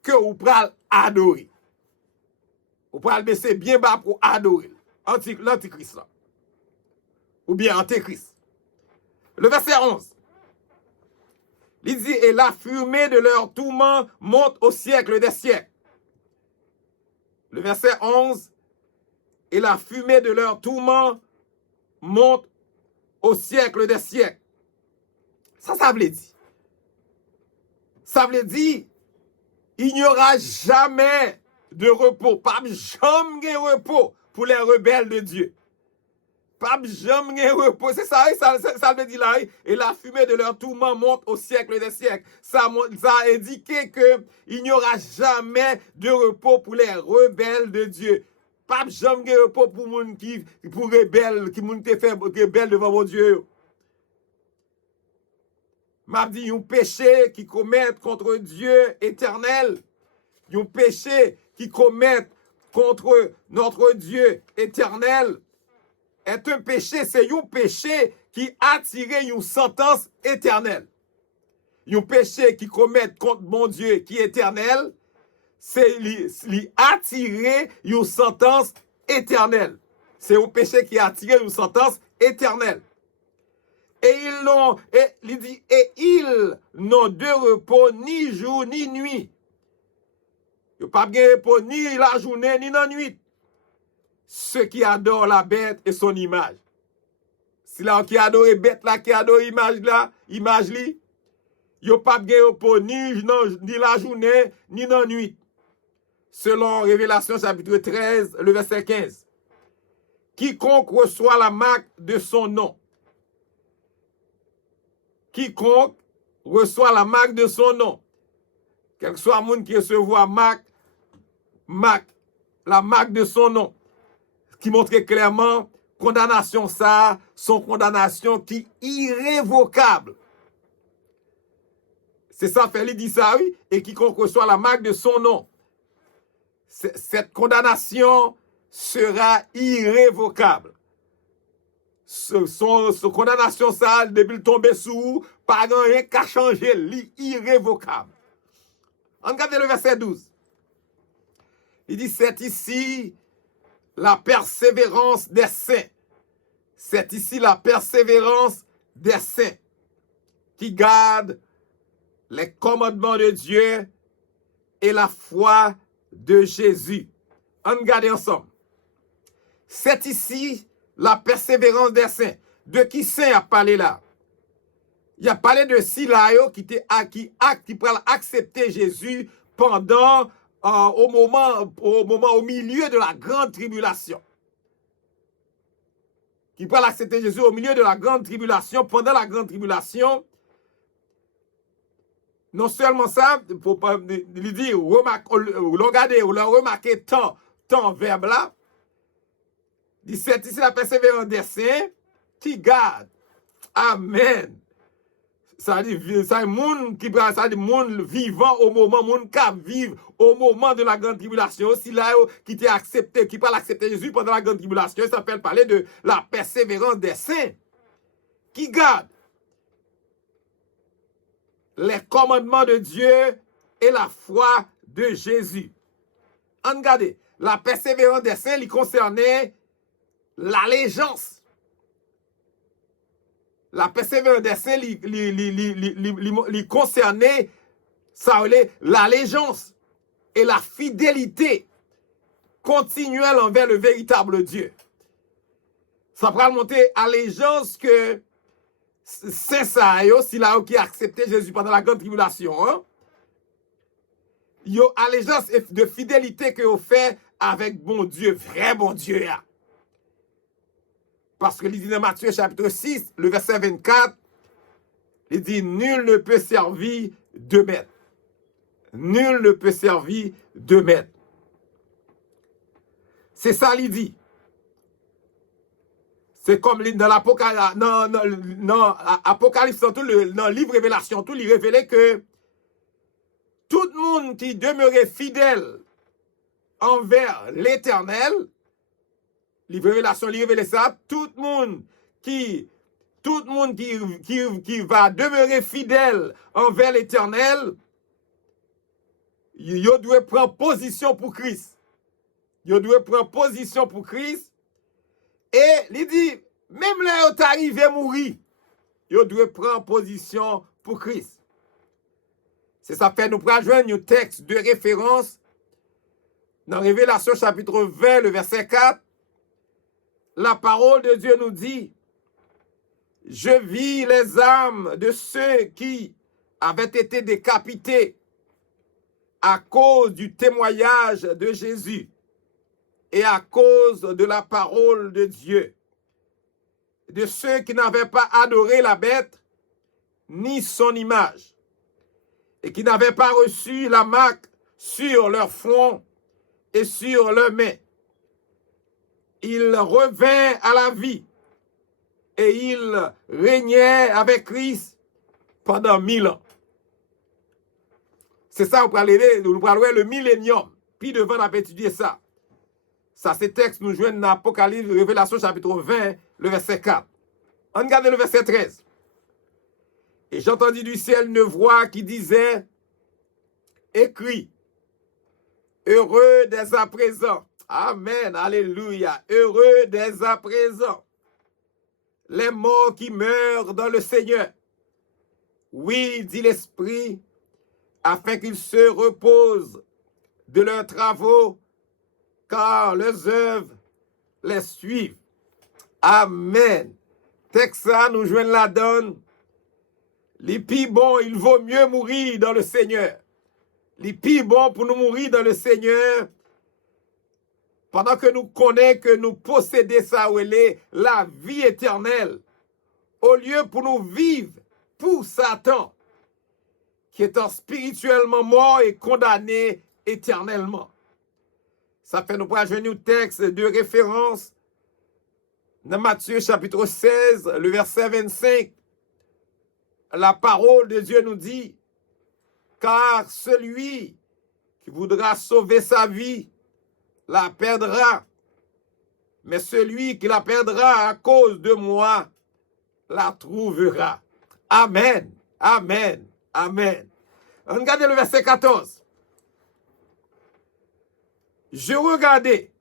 que vous pourrez adorer. Vous pourrez baisser bien bas pour adorer l'Antichrist là. Ou bien Antichrist. Le verset 11. Il dit, et la fumée de leur tourment monte au siècle des siècles. Le verset 11, et la fumée de leur tourment monte au siècle des siècles. Ça veut dire. Ça veut dire, il n'y aura jamais de repos, pas jamais de repos pour les rebelles de Dieu. Pas jamais repos. C'est ça, ça veut dire là. Et la fumée de leur tourment monte au siècle des siècles. Ça a indiqué qu'il n'y aura jamais de repos pour les rebelles de Dieu. Pas jamais repos pour les gens qui pour rebelles, qui moun te fait rebelle devant mon Dieu. M'a dit un péché qui commettent contre Dieu éternel. Un péché qui commettent contre notre Dieu éternel. Est un péché, c'est un péché qui attire une sentence éternelle. Un péché qui commet contre mon Dieu qui est éternel, c'est attirer une sentence éternelle. C'est un péché qui attire une sentence éternelle. Et ils n'ont de repos ni jour ni nuit. Ils n'ont pas de repos ni la journée ni la nuit. Ceux qui adorent la bête et son image. Si là qui adore bête là, qui adore image là, image li, yo pas de repos ni la journée ni la nuit. Selon Révélation chapitre 13, le verset 15. Quiconque reçoit la marque de son nom. Quiconque reçoit la marque de son nom. Quel que soit le monde qui reçoit la marque de son nom. Qui montre clairement condamnation ça, son condamnation qui est irrévocable. C'est ça, Félix dit ça, oui, et quiconque reçoit la marque de son nom. Cette condamnation sera irrévocable. Son condamnation ça, depuis le tomber sous, pas rien qu'à changer, irrévocable. Regardez le verset 12. Il dit, c'est ici la persévérance des saints. C'est ici la persévérance des saints qui gardent les commandements de Dieu et la foi de Jésus. On regarde ensemble. C'est ici la persévérance des saints. De qui saint a parlé là? Il a parlé de Silayo qui peut accepter Jésus pendant, au milieu de la grande tribulation. Qui peut accepter Jésus au milieu de la grande tribulation, pendant la grande tribulation. Non seulement ça, il faut pas lui dire, regardez, ou le remarquer tant verbe là. C'est ici la persévérance des saints qui garde. Amen. Ça dit monde qui ça dit monde vivant au moment monde qui vivre au moment de la grande tribulation. Aussi là qui t'a accepté, qui peut l'accepter Jésus pendant la grande tribulation, ça s'appelle parler de la persévérance des saints qui gardent les commandements de Dieu et la foi de Jésus. Regardez, la persévérance des saints, il concernait l'allégeance. La persévérance des saints, il concernait l'allégeance et la fidélité continuelle envers le véritable Dieu. Ça prend monter allégeance que c'est ça, si là qui a accepté Jésus pendant la grande tribulation, hein? Yo allégeance de fidélité que vous fait avec bon Dieu, vrai bon Dieu. Hein? Parce que il dit dans Matthieu chapitre 6, le verset 24, il dit nul ne peut servir deux maîtres. Nul ne peut servir deux maîtres. C'est ça il dit. C'est comme dans l'Apocalypse, Apocalypse, dans le livre Révélation, tout, il révélait que tout le monde qui demeurait fidèle envers l'Éternel, livre Révélation, il révélait ça, tout le monde qui va demeurer fidèle envers l'Éternel, il doit prendre position pour Christ. Il doit prendre position pour Christ. Et il dit, même là où tu arrives à mourir, il doit prendre position pour Christ. C'est ça fait nous prenons un texte de référence dans Révélation chapitre 20, le verset 4. La parole de Dieu nous dit, je vis les âmes de ceux qui avaient été décapités à cause du témoignage de Jésus et à cause de la parole de Dieu, de ceux qui n'avaient pas adoré la bête ni son image, et qui n'avaient pas reçu la marque sur leur front et sur leurs mains. Ils revinrent à la vie et ils régnaient avec Christ pendant 1000 ans. C'est ça, nous parlons le millénium. Puis devant, on a étudié ça. Ça, ces textes nous joignent dans Apocalypse, Révélation chapitre 20, le verset 4. On regarde le verset 13. Et j'entendis du ciel une voix qui disait, écrit, heureux dès à présent. Amen, alléluia. Heureux dès à présent. Les morts qui meurent dans le Seigneur. Oui, dit l'Esprit, afin qu'ils se reposent de leurs travaux, car leurs œuvres les suivent. Amen. Texte ça, nous joignons la donne. Les plus bons, il vaut mieux mourir dans le Seigneur. Les plus bons pour nous mourir dans le Seigneur, pendant que nous connaissons que nous possédons ça, où elle est la vie éternelle, au lieu pour nous vivre pour Satan, qui est spirituellement mort et condamné éternellement. Ça fait nous prendre un texte de référence dans Matthieu chapitre 16, le verset 25. La parole de Dieu nous dit, car celui qui voudra sauver sa vie la perdra, mais celui qui la perdra à cause de moi la trouvera. Amen, amen, amen. Regardez le verset 14. Je regardais,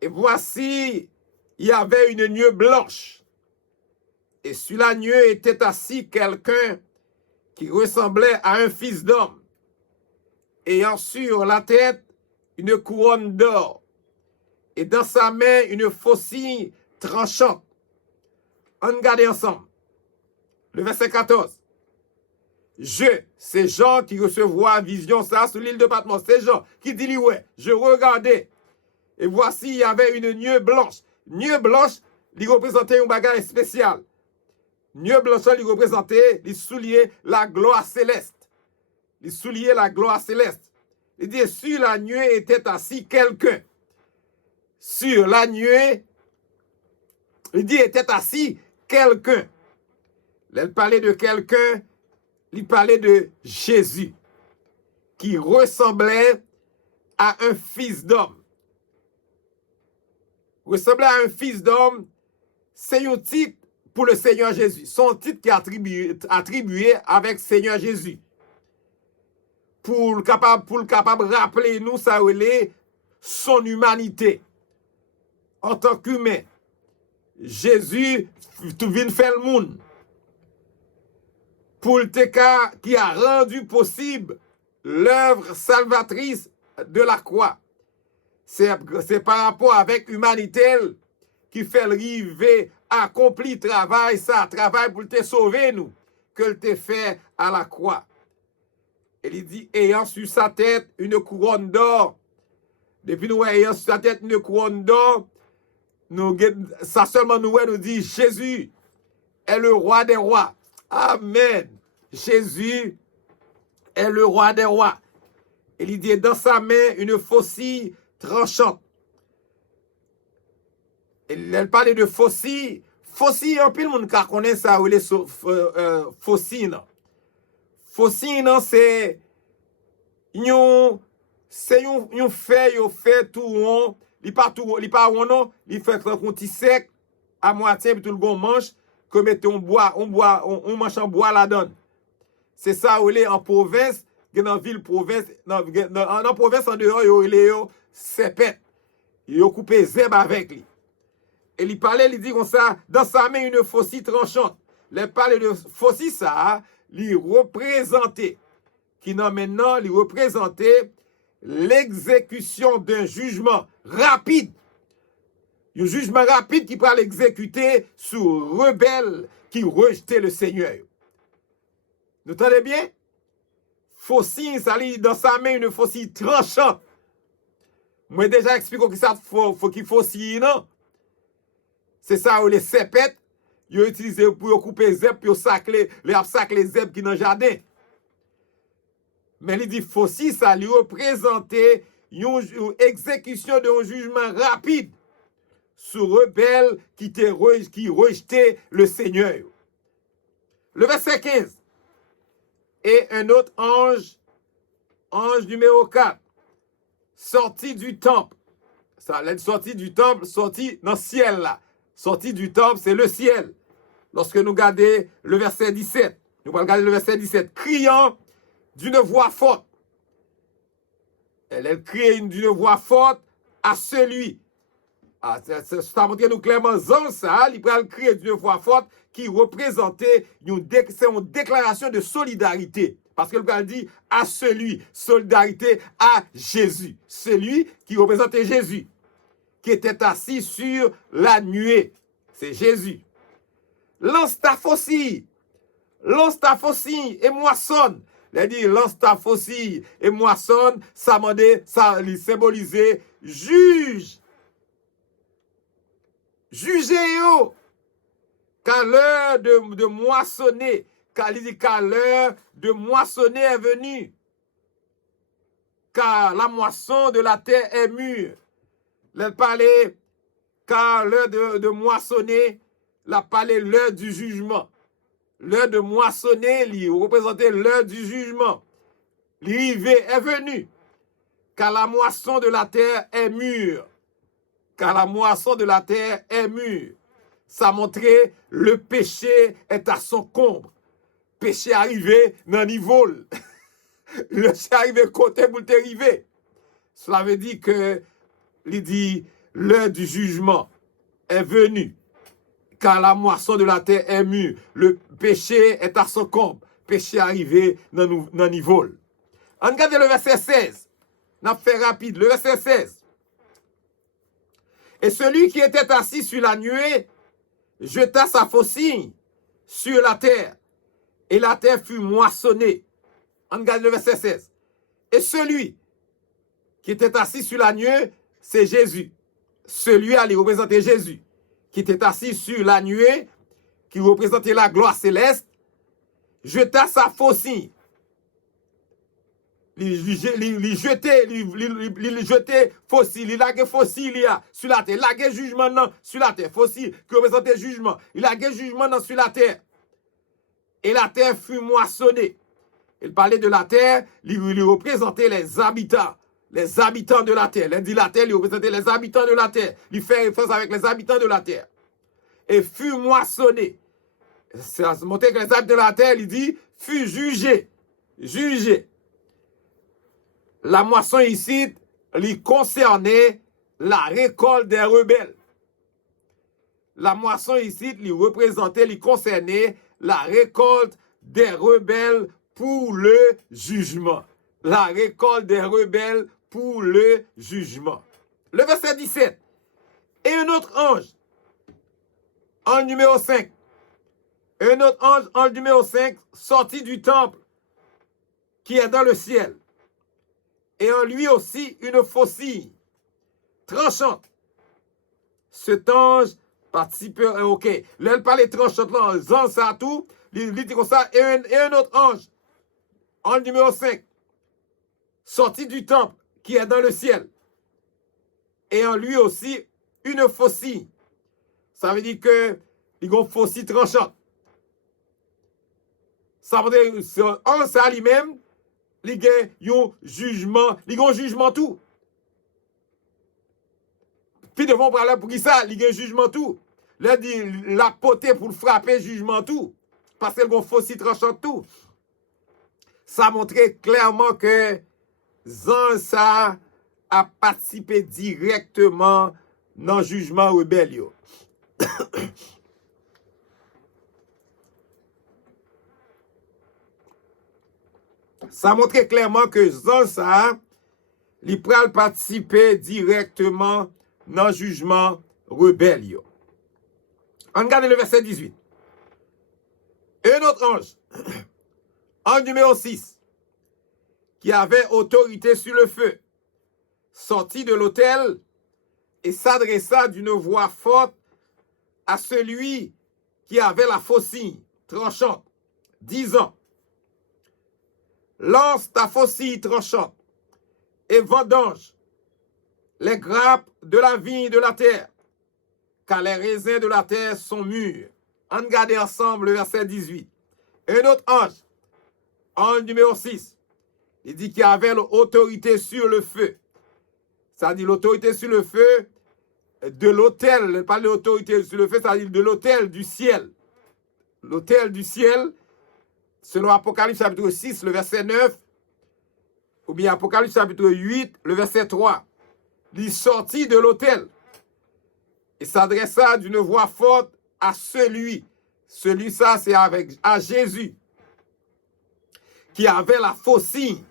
et voici, il y avait une nuée blanche, Et sur l'agneau était assis quelqu'un qui ressemblait à un fils d'homme, ayant sur la tête une couronne d'or, et dans sa main une faucille tranchante. On regarde ensemble. Le verset 14. C'est Jean qui recevra vision ça sur l'île de Patmos. C'est Jean qui dit, ouais, je regardais. Et voici, il y avait une nuée blanche. Nuée blanche, il représentait un bagage spécial. Nuée blanche, il représentait, il soulignait la gloire céleste. Il soulignait la gloire céleste. Il dit, sur la nuée était assis quelqu'un. Sur la nuée, il dit, était assis quelqu'un. Il parlait de quelqu'un, il parlait de Jésus, qui ressemblait à un fils d'homme. Ressemblait à un fils d'homme, c'est un titre pour le Seigneur Jésus. Son titre qui est attribué avec Seigneur Jésus. Pour le capable rappeler nous ça son humanité. En tant qu'humain, Jésus vient faire le monde. Pour le cas qui a rendu possible l'œuvre salvatrice de la croix. C'est par rapport avec l'humanité qui fait arriver à accomplir travail pour te sauver nous, que le te fait à la croix. Et il dit, ayant sur sa tête une couronne d'or. Depuis nous ayant sur sa tête une couronne d'or, ça seulement nous dit, Jésus est le roi des rois. Amen. Jésus est le roi des rois. Il dit, dans sa main, une faucille tranchante. Elle parlait de faucille. Faucille, en pile, monde qui connaît ça, ou les faucille. Faucille, c'est une fait tout rond. Il pas rond, non. Il fait un petit sec à moitié, puis tout le monde mange, comme on mange en bois la donne. C'est ça où il est en province, dans la ville province, en province en dehors, il est sepet. Il a coupé zeb avec lui. Et il parlait, il dit comme ça, dans sa main une faucille tranchante. Il parlait de faucille, ça, il représentait, qui non maintenant, il représentait l'exécution d'un jugement rapide. Un jugement rapide qui pourra l'exécuter sur rebelles qui rejetaient le Seigneur. Vous entendez bien? Faucille, ça lit dans sa main une faucille tranchante. Moi déjà expliqué que ça faut qu'il faucille, non? C'est ça où les sepettes, ils ont utilisé pour couper les zèbres, pour sacler les zèbres qui dans le jardin. Mais il dit faucille, ça lui représentait une exécution d'un jugement rapide sur rebelles qui rejetaient le Seigneur. Le verset 15. Et un autre ange numéro 4, sorti du temple. Ça, sorti du temple, sorti dans le ciel là. Sorti du temple, c'est le ciel. Lorsque nous regardons le verset 17, nous allons regarder le verset 17, criant d'une voix forte. Elle crie d'une voix forte à celui. Ça montre nous clairement ça, il peut crier d'une voix forte qui représentait une déclaration de solidarité. Parce que le gars dit à celui, solidarité à Jésus. Celui qui représentait Jésus, qui était assis sur la nuée. C'est Jésus. Lance ta faucille et moissonne. Il dit lance ta faucille et moissonne, ça symbolisait juge. Jugez-vous, car l'heure de moissonner, car il dit car l'heure de moissonner est venue, car la moisson de la terre est mûre. Il parlait, car l'heure de moissonner, il parlait l'heure du jugement. L'heure de moissonner, il représentait l'heure du jugement. L'arrivée est venue, car la moisson de la terre est mûre. Car la moisson de la terre est mûre. Ça montrait le péché est à son comble. Péché arrivé dans le niveau. Le péché arrivé côté pour t'arriver. Cela veut dire que, il dit, l'heure du jugement est venue. car la moisson de la terre est mûre. Le péché est à son comble. Péché arrivé dans le niveau. On regarde le verset 16. On a fait rapide. Le verset 16. Et celui qui était assis sur la nuée jeta sa faucille sur la terre. Et la terre fut moissonnée. On regarde le verset 16. Et celui qui était assis sur la nuée, c'est Jésus. Celui-là, il représentait Jésus, qui était assis sur la nuée, qui représentait la gloire céleste, jeta sa faucille. Il jetait fossile, il laguait fossile sur la terre, il laguait jugement sur la terre, fossile qui représentait jugement, il laguait jugement sur la terre. Et la terre fut moissonnée. Il parlait de la terre, il représentait les habitants de la terre. Il dit la terre, il représentait les habitants de la terre. Il fait référence avec les habitants de la terre. Et fut moissonné. Ça se montrait que les habitants de la terre, il dit, fut jugé. Jugé. La moisson ici, il concernait la récolte des rebelles. La moisson ici, il représentait, il concernait la récolte des rebelles pour le jugement. La récolte des rebelles pour le jugement. Le verset 17. Et un autre ange, en numéro 5, un autre ange, en numéro 5, sorti du temple qui est dans le ciel. Et en lui aussi une faucille tranchante. Cet ange participe, ok, là, il parle tranchante, là, ça tout, il dit comme ça, et un autre ange, en numéro 5, sorti du temple qui est dans le ciel. Et en lui aussi une faucille. Ça veut dire que il y a une faucille tranchante. Ça veut dire en ça lui-même, il y a un jugement tout. Puis devant parler pour qui ça, il y a un jugement tout. Là dit la potée pour frapper jugement tout parce qu'il y a une faucille tranchante tout. Ça montrait clairement que Zansa a participé directement dans le jugement rebelle. Ça montrait clairement que Zansa, il pral participer directement dans le jugement rebelle. On regarde le verset 18. Un autre ange, en numéro 6, qui avait autorité sur le feu, sortit de l'autel et s'adressa d'une voix forte à celui qui avait la faucille tranchante, disant, lance ta faucille tranchante et vendange les grappes de la vigne de la terre, car les raisins de la terre sont mûrs. On regarde ensemble le verset 18. Un autre ange, en numéro 6, il dit qu'il avait l'autorité sur le feu. Ça dit l'autorité sur le feu de l'autel. Pas l'autorité sur le feu, ça dit de l'autel du ciel. L'autel du ciel, selon Apocalypse chapitre 6, le verset 9, ou bien Apocalypse chapitre 8, le verset 3. Il sortit de l'autel et s'adressa d'une voix forte à celui. Celui, ça, c'est à Jésus, qui avait la faucille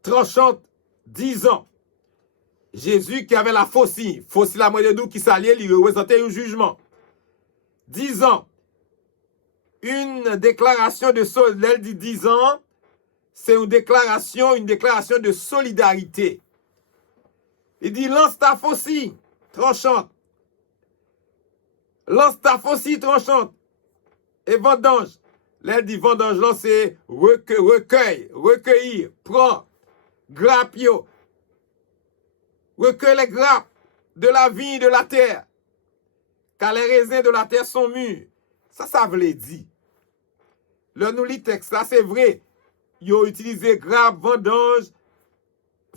tranchante, disant, Jésus qui avait la faucille la moitié d'où qui s'alliait, il représentait un jugement. Disant, une déclaration de solidarité, elle dit 10 ans, c'est une déclaration de solidarité. Il dit, lance ta faucille tranchante. Lance ta faucille tranchante. Et vendange. Là, elle dit vendange, là, c'est recueillir, prends, grappe, yo. Recueille les grappes de la vigne de la terre, car les raisins de la terre sont mûrs. Ça veut dire. Le nous lit texte, là, c'est vrai. Ils ont utilisé grappe, vendange,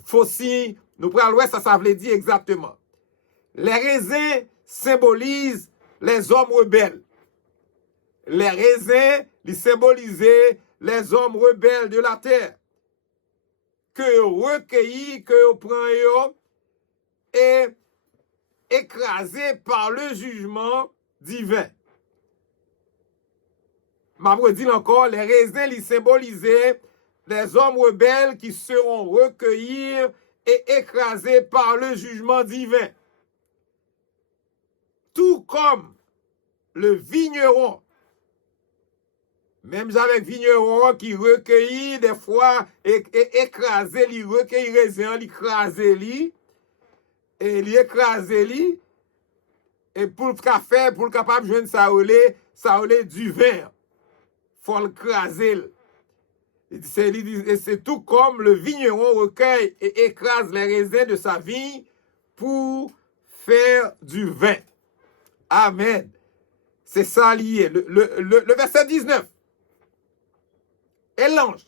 faucille. Nous prenons l'ouest, ça veut dire exactement. Les raisins symbolisent les hommes rebelles. Les raisins, ils symbolisaient les hommes rebelles de la terre. Que recueillis, que prend et écrasé par le jugement divin. M'a redit encore, les raisins les symbolisaient les hommes rebelles qui seront recueillis et écrasés par le jugement divin. Tout comme le vigneron, même avec vigneron qui recueillit des fois et écrasé, il recueille raisin, il écrase li, et il écrase li, et pour le café, pour le capable de joindre ça olé du vin. Faut le craser. C'est tout comme le vigneron recueille et écrase les raisins de sa vigne pour faire du vin. Amen. C'est ça lié. Le verset 19. Et l'ange,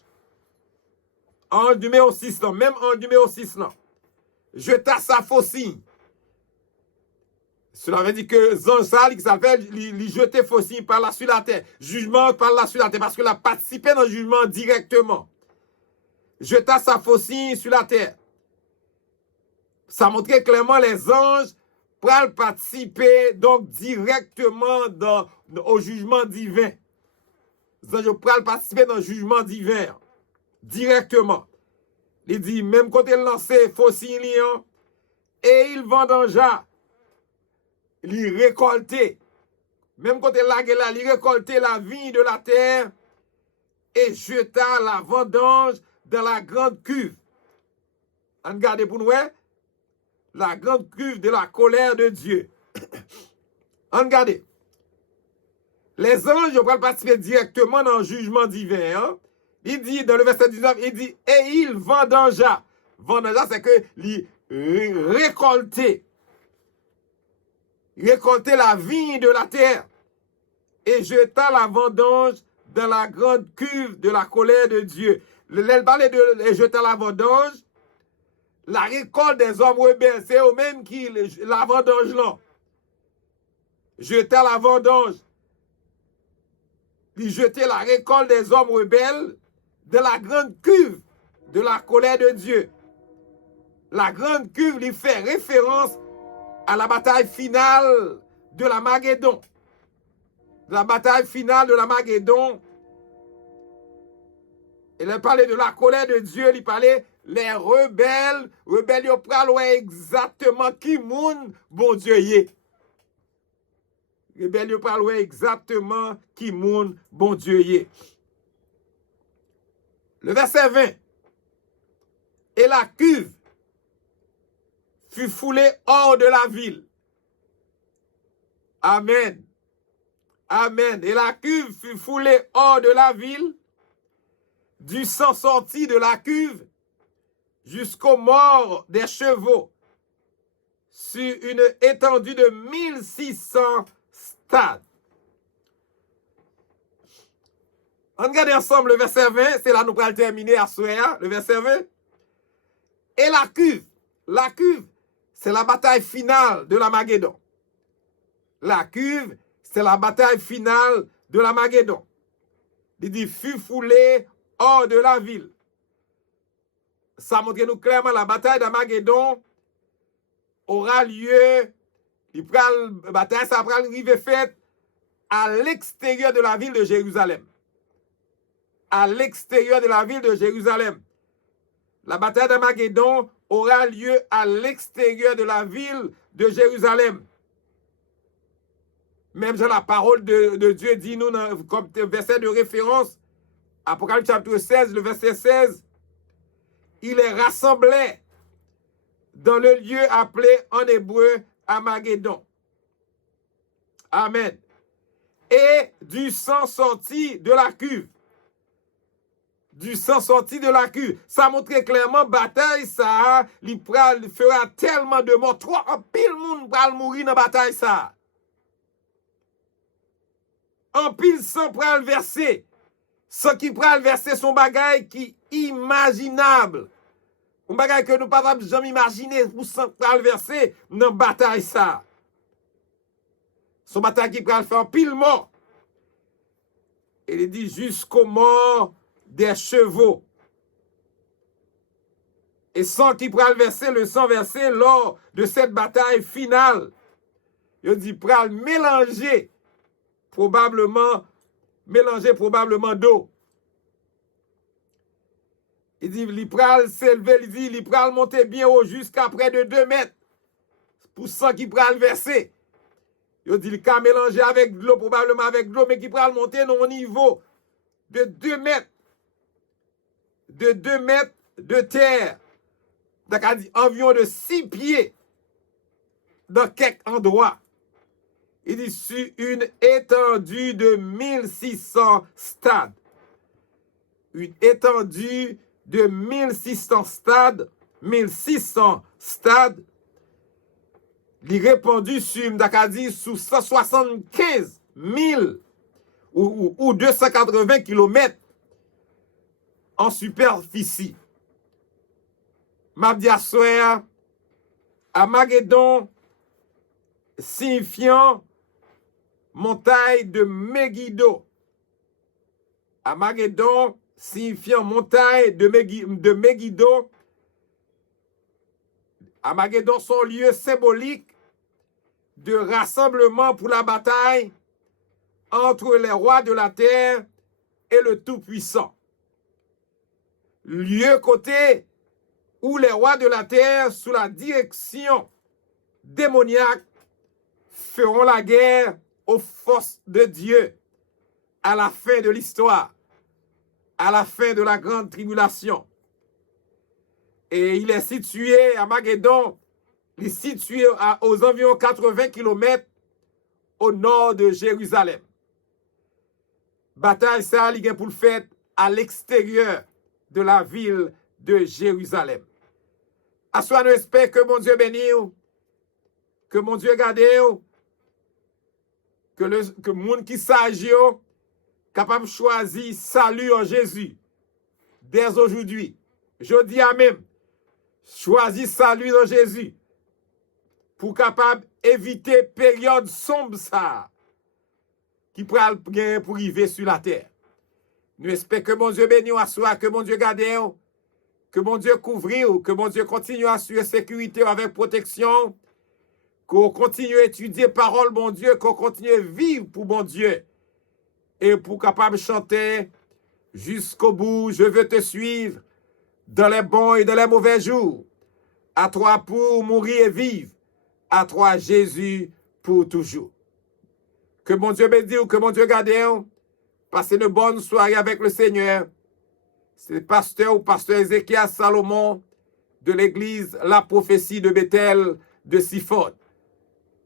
en numéro 6, là, même en numéro 6, là, jeta sa faucille. Cela veut dire que Zanzal, qui s'appelle, il jetait faucille par là sur la terre. Jugement par là sur la terre, parce qu'il a participé dans le jugement directement. Jeta sa faucille sur la terre. Ça montrait clairement les anges pour participer donc directement au jugement divin. Les anges pour participer dans le jugement divin directement. Il dit, même quand il lançait faucille, et il vendangea. Il récoltait, même quand il laguait là, il récoltait la vigne de la terre et jeta la vendange dans la grande cuve. Regardez pour nous, la grande cuve de la colère de Dieu. Regardez. Les anges vont participer directement dans le jugement divin. Hein? Il dit, dans le verset 19, il dit, et il vendangea. Vendangea, c'est que il récoltait. Récolter la vigne de la terre et jeta la vendange dans la grande cuve de la colère de Dieu. Elle parlait de jeter la vendange, la récolte des hommes rebelles, c'est eux-mêmes qui la vendange là. Jeter la vendange, il jetait la récolte des hommes rebelles dans la grande cuve de la colère de Dieu. La grande cuve lui fait référence à la bataille finale de la Magédon. La bataille finale de la Magédon. Il parlait de la colère de Dieu, il parlait les rebelles, ils parlent exactement qui moun bon Dieu y est. Rebelles, ils parlent exactement qui moun bon Dieu y est. Le verset 20. Et la cuve fut foulée hors de la ville. Amen. Amen. Et la cuve fut foulée hors de la ville, du sang sorti de la cuve jusqu'aux morts des chevaux, sur une étendue de 1600 stades. On regarde ensemble le verset 20, c'est là nous allons terminer à Soya, le verset 20. Et la cuve, c'est la bataille finale de la Magédon. La cuve, c'est la bataille finale de la Magédon. Il dit, fut foulé hors de la ville. Ça montre nous clairement la bataille de Magédon aura lieu, la bataille, ça va arriver faite à l'extérieur de la ville de Jérusalem. À l'extérieur de la ville de Jérusalem. La bataille de Magédon aura lieu à l'extérieur de la ville de Jérusalem. Même si la parole de Dieu dit nous comme verset de référence, Apocalypse chapitre 16, le verset 16, il est rassemblé dans le lieu appelé en hébreu Armageddon. Amen. Et du sang sorti de la cuve. Du sang sorti de la cuve. Ça montre clairement bataille ça, il fera tellement de morts. Trop en pile monde va mourir dans bataille ça. En pile sang pral verser. Ce qui pral verser son bagage qui imaginable. Un bagage que nous ne pouvons pas jamais imaginer pour sang pral verser dans bataille ça. Son bataille qui pral faire en pile mort. Et il dit jusqu'aux morts des chevaux. Et sang qui pral verser, le sang versé lors de cette bataille finale. il dit pral mélanger probablement d'eau. Il dit, il pral s'élever, il dit, il pral monter bien haut jusqu'à près de 2 mètres. Pour ça qui pral verser. Il dit, il va mélanger avec de l'eau, probablement avec de l'eau, mais qui pral monter au niveau de 2 mètres. De 2 mètres de terre. Donc, environ de 6 pieds dans quelques endroits. Il dit, sur une étendue de 1600 stades. Une étendue de 1600 stades, il est répandu sur 175 000 ou 280 km en superficie. Mabdia Soya, Armageddon, signifiant montagne de Megiddo. Armageddon, signifiant montagne de Megiddo. Armageddon, son lieu symbolique de rassemblement pour la bataille entre les rois de la terre et le Tout-Puissant. Lieu côté où les rois de la terre, sous la direction démoniaque, feront la guerre aux forces de Dieu à la fin de l'histoire, à la fin de la grande tribulation. Et il est situé à Armageddon, il est situé aux environs 80 km au nord de Jérusalem. Bataille ça, il est pour le fait à l'extérieur de la ville de Jérusalem. À soi, nous espérons que mon Dieu bénisse, que mon Dieu garde, que le monde qui s'agit capable de choisir salut en Jésus dès aujourd'hui. Je dis à même, choisis salut en Jésus pour capable éviter période sombre ça qui pourra bien pour arriver sur la terre. Nous espérons que mon Dieu bénisse à soi, que mon Dieu garde, que mon Dieu couvre, que mon Dieu continue à assurer sécurité avec protection, qu'on continue à étudier parole, bon Dieu, qu'on continue à vivre pour bon Dieu. Et pour capable chanter jusqu'au bout, je veux te suivre dans les bons et dans les mauvais jours. À toi pour mourir et vivre. À toi Jésus pour toujours. Que mon Dieu bénisse, que mon Dieu garde. Passez une bonne soirée avec le Seigneur. C'est le pasteur ou pasteur Ézéchias Salomon de l'église La Prophétie de Bethel de Siphon.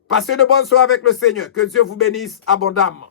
Passez une bonne soirée avec le Seigneur. Que Dieu vous bénisse abondamment.